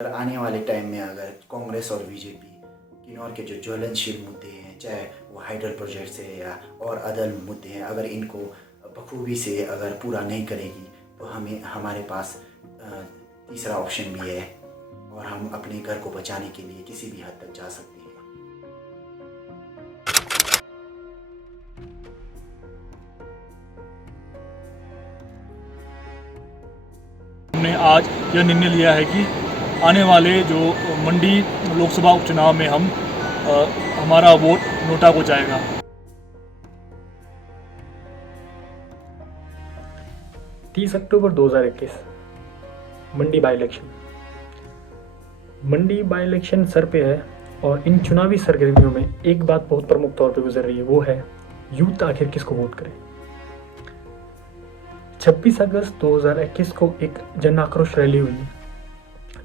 अगर आने वाले टाइम में अगर कांग्रेस और बीजेपी किन्नौर के जो ज्वलनशील मुद्दे हैं, चाहे वो हाइडल प्रोजेक्ट्स है या और अदर मुद्दे हैं, अगर इनको बखूबी से अगर पूरा नहीं करेगी तो हमारे पास तीसरा ऑप्शन भी है और हम अपने घर को बचाने के लिए किसी भी हद तक जा सकते हैं। हमने आज यह निर्णय लिया है कि आने वाले जो मंडी लोकसभा उपचुनाव में हमारा वोट नोटा को जाएगा। 30 अक्टूबर 2021 Mandi by election. Mandi by election सर पे है और इन चुनावी सरगर्मियों में एक बात बहुत प्रमुख तौर पे गुजर रही है, वो है यूथ आखिर किसको वोट करे। 26 अगस्त 2021 को एक जन आक्रोश रैली हुई,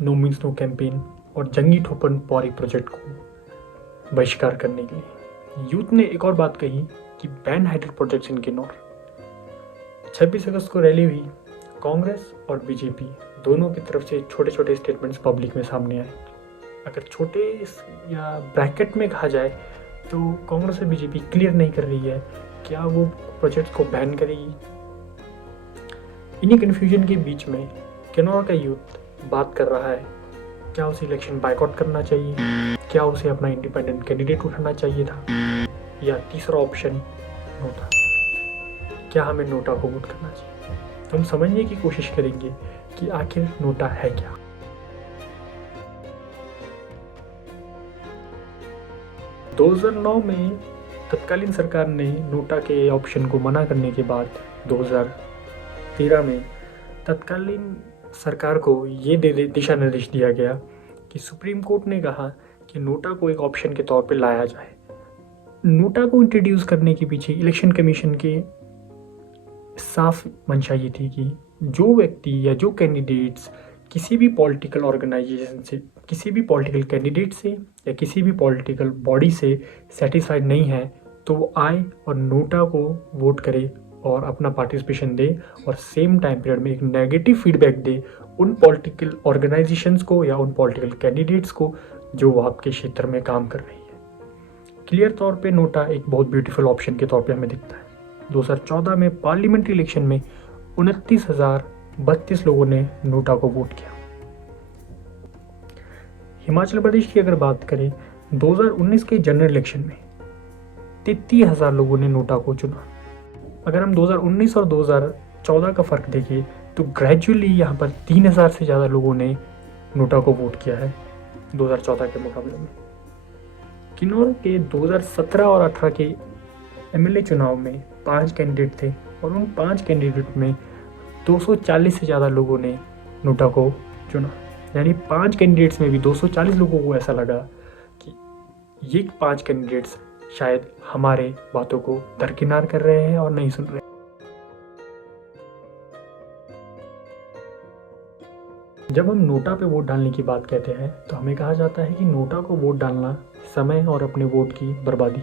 नो मीन्स नो कैंपेन और जंगी ठोपन पौरी प्रोजेक्ट को बहिष्कार करने के लिए। यूथ ने एक और बात कही कि ban hydel projects in Kinnaur. 26 अगस्त को रैली हुई, कांग्रेस और बीजेपी दोनों की तरफ से छोटे छोटे स्टेटमेंट्स पब्लिक में सामने आए। अगर छोटे या ब्रैकेट में कहा जाए तो कांग्रेस और बीजेपी क्लियर नहीं कर रही है क्या वो प्रोजेक्ट्स को बैन करेगी। इन्हीं कन्फ्यूजन के बीच में किन्नौर का यूथ बात कर रहा है, क्या उसे इलेक्शन बायकॉट करना चाहिए, क्या उसे अपना इंडिपेंडेंट कैंडिडेट उठाना चाहिए था, या तीसरा ऑप्शन नोटा, क्या हमें नोटा को वोट करना चाहिए। तो हम समझने की कोशिश करेंगे कि आखिर नोटा है क्या। दो 2009 में तत्कालीन सरकार ने नोटा के ऑप्शन को मना करने के बाद 2013 में तत्कालीन सरकार को ये दिशा निर्देश दिया गया कि सुप्रीम कोर्ट ने कहा कि नोटा को एक ऑप्शन के तौर पे लाया जाए। नोटा को इंट्रोड्यूस करने के पीछे इलेक्शन कमीशन के साफ मंशा ये थी कि जो व्यक्ति या जो कैंडिडेट्स किसी भी पॉलिटिकल ऑर्गेनाइजेशन से, किसी भी पॉलिटिकल कैंडिडेट से या किसी भी पॉलिटिकल बॉडी से सेटिस्फाइड नहीं है तो वो आए और नोटा को वोट करे और अपना पार्टिसिपेशन दे और सेम टाइम पीरियड में एक नेगेटिव फीडबैक दे उन पॉलिटिकल ऑर्गेनाइजेशंस को या उन पॉलिटिकल कैंडिडेट्स को जो आपके क्षेत्र में काम कर रही है। क्लियर तौर पे नोटा एक बहुत ब्यूटीफुल ऑप्शन के तौर पे हमें दिखता है। 2014 में पार्लियामेंट्री इलेक्शन में 29,032 लोगों ने नोटा को वोट किया। हिमाचल प्रदेश की अगर बात करें 2019 के जनरल इलेक्शन में 33,000 लोगों ने नोटा को चुना। अगर हम 2019 और 2014 का फ़र्क देखें तो ग्रेजुअली यहाँ पर 3,000 से ज़्यादा लोगों ने नोटा को वोट किया है 2014 के मुकाबले में। किन्नौर के 2017 और 18 के एमएलए चुनाव में 5 कैंडिडेट थे और उन 5 कैंडिडेट में 240 से ज़्यादा लोगों ने नोटा को चुना। यानी 5 कैंडिडेट्स में भी 240 लोगों को ऐसा लगा कि ये 5 कैंडिडेट्स शायद हमारे बातों को दरकिनार कर रहे हैं और नहीं सुन रहे। जब हम नोटा पे वोट डालने की बात कहते हैं तो हमें कहा जाता है कि नोटा को वोट डालना समय और अपने वोट की बर्बादी।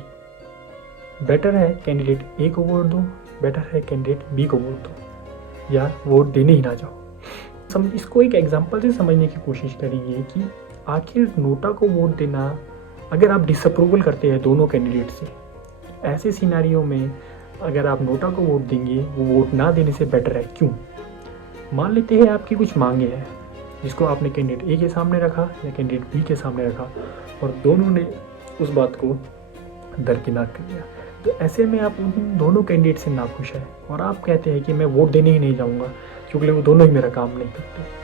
बेटर है कैंडिडेट ए को वोट दो, बेटर है कैंडिडेट बी को वोट दो, या वोट देने ही ना जाओ। इसको एक एग्जांपल से समझने की कोशिश करेंगे कि आखिर नोटा को वोट देना, अगर आप डिसअप्रूवल करते हैं दोनों कैंडिडेट से, ऐसे सिनारियों में अगर आप नोटा को वोट देंगे वो वोट ना देने से बेटर है। क्यों? मान लेते हैं आपकी कुछ मांगे हैं जिसको आपने कैंडिडेट ए के सामने रखा या कैंडिडेट बी के सामने रखा और दोनों ने उस बात को दरकिनार कर दिया। तो ऐसे में आप उन दोनों कैंडिडेट से नाखुश है और आप कहते हैं कि मैं वोट देने ही नहीं जाऊँगा क्योंकि वो दोनों ही मेरा काम नहीं करते।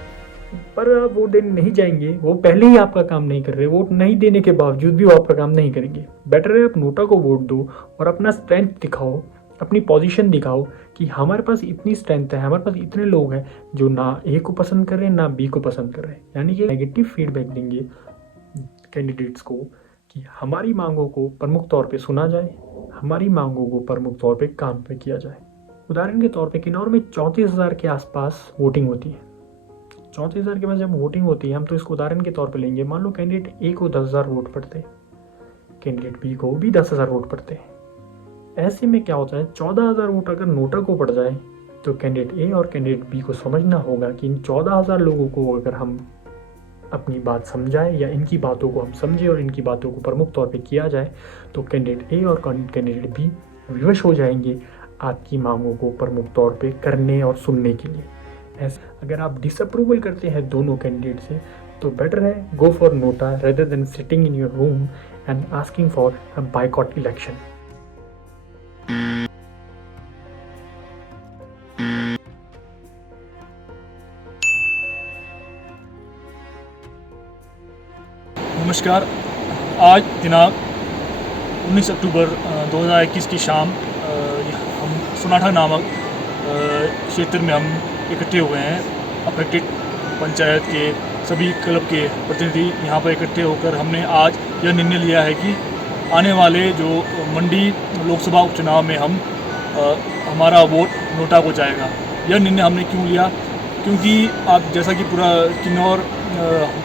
पर आप वोट देने नहीं जाएंगे, वो पहले ही आपका काम नहीं कर रहे, वोट नहीं देने के बावजूद भी वो आपका काम नहीं करेंगे। बेटर है आप नोटा को वोट दो और अपना स्ट्रेंथ दिखाओ, अपनी पोजीशन दिखाओ कि हमारे पास इतनी स्ट्रेंथ है, हमारे पास इतने लोग हैं जो ना ए को पसंद कर रहे हैं ना बी को पसंद कर रहे हैं। यानी कि नेगेटिव फीडबैक देंगे कैंडिडेट्स को कि हमारी मांगों को प्रमुख तौर पे सुना जाए, हमारी मांगों को प्रमुख तौर पे काम पे किया जाए। उदाहरण के तौर पे किन्नौर में 34,000 के आसपास वोटिंग होती है। 34,000 के पास जब वोटिंग होती है, हम तो इसको उदाहरण के तौर पे लेंगे। मान लो कैंडिडेट ए को 10,000 वोट पड़ते, कैंडिडेट बी को भी 10,000 वोट पड़ते। ऐसे में क्या होता है, 14,000 वोट अगर नोटा को पड़ जाए तो कैंडिडेट ए और कैंडिडेट बी को समझना होगा कि इन 14,000 लोगों को अगर हम अपनी बात समझाए या इनकी बातों को हम समझें और इनकी बातों को प्रमुख तौर पे किया जाए तो कैंडिडेट ए और कैंडिडेट बी विवश हो जाएंगे आपकी मांगों को प्रमुख तौर पे करने और सुनने के लिए। ऐसे अगर आप डिसअप्रूवल करते हैं दोनों कैंडिडेट से तो बेटर है go for NOTA rather than sitting in your room and asking for a boycott election. नमस्कार। आज दिनांक 19 अक्टूबर 2021 की शाम हम सोनाटा नामक क्षेत्र में हम इकट्ठे हुए हैं। अफेक्टेड पंचायत के सभी क्लब के प्रतिनिधि यहाँ पर इकट्ठे होकर हमने आज यह निर्णय लिया है कि आने वाले जो मंडी लोकसभा उपचुनाव में हमारा वोट नोटा को जाएगा। यह निर्णय हमने क्यों लिया? क्योंकि आप जैसा कि पूरा किन्नौर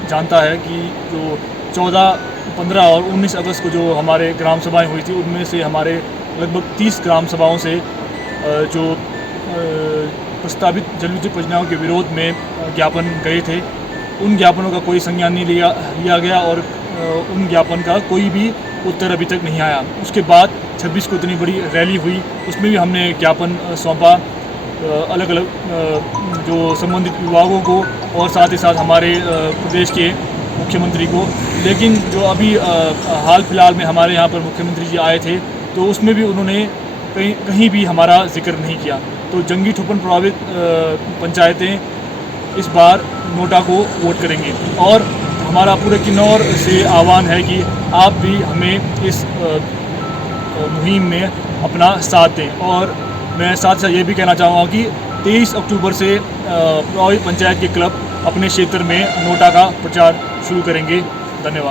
जानता है कि जो 14, 15 और 19 अगस्त को जो हमारे ग्राम सभाएं हुई थी उनमें से हमारे लगभग 30 ग्राम सभाओं से जो प्रस्तावित जल विद्युत परियोजनाओं के विरोध में ज्ञापन गए थे उन ज्ञापनों का कोई संज्ञान नहीं लिया गया और उन ज्ञापन का कोई भी उत्तर अभी तक नहीं आया। उसके बाद 26 को इतनी बड़ी रैली हुई, उसमें भी हमने ज्ञापन सौंपा अलग अलग जो संबंधित विभागों को और साथ ही साथ हमारे प्रदेश के मुख्यमंत्री को। लेकिन जो अभी हाल फिलहाल में हमारे यहाँ पर मुख्यमंत्री जी आए थे तो उसमें भी उन्होंने कहीं भी हमारा जिक्र नहीं किया। तो जंगी ठोपन प्रभावित पंचायतें इस बार नोटा को वोट करेंगे और हमारा पूरे किन्नौर से आह्वान है कि आप भी हमें इस मुहिम में अपना साथ दें। और मैं साथ साथ ये भी कहना चाहूँगा कि 23 अक्टूबर से प्रभावित पंचायत के क्लब अपने क्षेत्र में नोटा का प्रचार शुरू करेंगे। धन्यवाद।